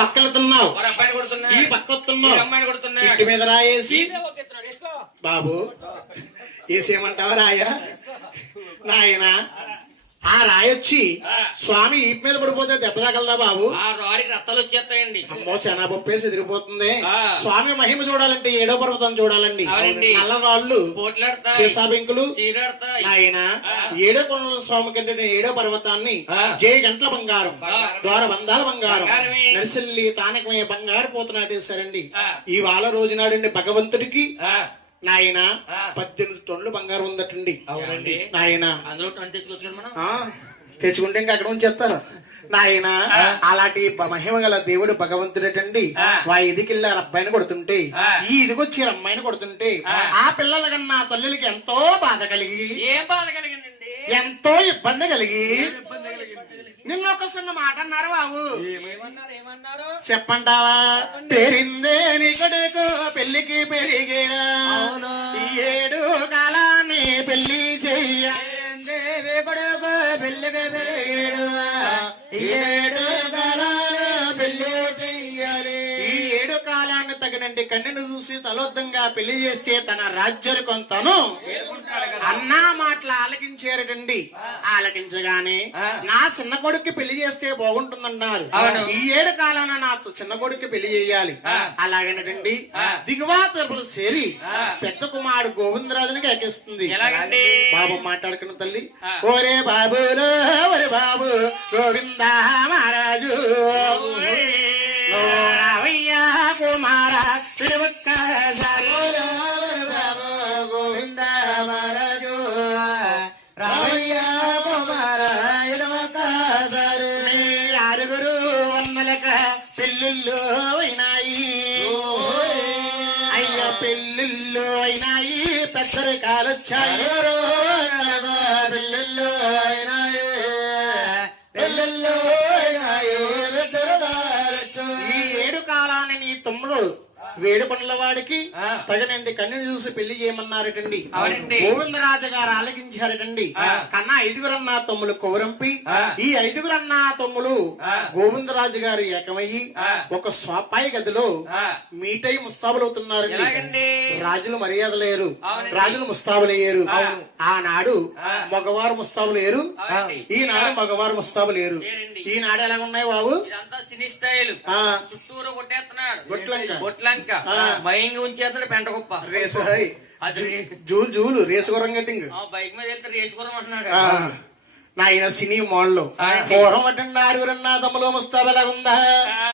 పక్కలుతున్నావు, ఈ పక్కతున్నావు, ఇంటి మీద రాయేసి బాబు వేసేయమంటావా రాయ నాయన? ఆ రాయొచ్చి స్వామి ఈపు మీద పడిపోతే దెబ్బ తగలదా బాబు? రత్తాలు వచ్చేస్తాయండి. అమ్మో శనాపప్పేసి ఎదిరిపోతుంది. స్వామి మహిమ చూడాలంటే 7వ పర్వతం చూడాలండి. నల్ల రాళ్ళు, సీసా బెంకులు ఆయన 7 కొండల స్వామి కంటే 7వ పర్వతాన్ని జయ గంటల బంగారం, ద్వార బంధాల బంగారం, నర్సిల్లి తానకమయ్యే బంగారు పోతున్నాడేశారండి. ఇవాళ రోజునాడండి భగవంతుడికి నాయన 18 టన్నులు బంగారం ఉందటండి. నాయన తెచ్చుకుంటే ఇంకా అక్కడ ఉంచేస్తారు నాయన. అలాంటి మహిమ గల దేవుడు భగవంతుడేటండి. వా ఇదికెళ్ళారు అబ్బాయిని కొడుతుంటే, ఈ ఇదిగొచ్చారు అమ్మాయిని కొడుతుంటే, ఆ పిల్లల కన్నా తల్లులకి ఎంతో బాధ కలిగి, ఎంతో ఇబ్బంది కలిగి నిన్న ఒక చిన్న మాట అన్నారు బాబు. చెప్పంటావా? పేరిందే నీ కొడుకు పెళ్లికి పెరిగేరా, 7 కాలాన్ని పెళ్లి చెయ్యందే కొడుకు పెళ్లికి పెరిగేడు, 7 కాలాన్ని పెళ్లి చెయ్యాలి. ఈ 7 కాలాన్ని తగినండి కన్నును చూసి తలోద్దంగా పెళ్లి చేస్తే తన రాజ్యాలు కొంతను అన్నా మాటలు ఆలకించారటండి. ఆలకించగానే నా చిన్న కొడుక్కి పెళ్లి చేస్తే బాగుంటుందన్నారు. ఈ 7 కాలాన నా చిన్న కొడుక్కి పెళ్లి చేయాలి. అలాగేనటండి దిగువా తరపులు చేరి పెద్ద కుమారుడు గోవిందరాజునికి ఎక్కిస్తుంది. బాబు మాట్లాడుకున్న తల్లి, ఓరే బాబులో ఒరే బాబు గోవింద మహారాజు రావయ్య కుమార గోవింద మహారాజు రావయ్య కుమార 6 వందలక పెళ్ళిళ్ళు అయినాయి. అయ్యో పెళ్ళిళ్ళు అయినాయి, పెద్దరికాలు వచ్చాయి. పెళ్ళిళ్ళు అయినాయి, పెళ్ళిళ్ళు అయినాయి, ఈ 7 కాలాన్ని నీ తమ్ముడు వేడు పనుల వాడికి తగినండి కన్నుని చూసి పెళ్లి చేయమన్నారటండి. గోవిందరాజు గారు ఆలకించారటండి. కన్నా 5 తమ్ములు కౌరంపి, ఈ 5 తమ్ములు గోవిందరాజు గారు ఏకమయ్యి ఒక స్వాపాయి గదిలో మీటై ముస్తాబులు అవుతున్నారండి. రాజులు మర్యాద లేరు, రాజులు ముస్తాబులయ్యారు. ఆనాడు మగవారు ముస్తాబులేరు, ఈనాడు మగవారు ముస్తాబులేరు. ఈనాడు ఎలా ఉన్నాయి బాబు? ఉంచేస్తాడు పెంట కుప్ప జూలు జూలు రేసు గుర్రం కట్టింగ్ బైక్ మీద వెళ్తే రేసు గుర్రం అంటున్నాడు. నాయన సినీ మోడల్ పూర్వం అటండి 6 తమ్ములో ముస్తాబు ఎలాగుందా?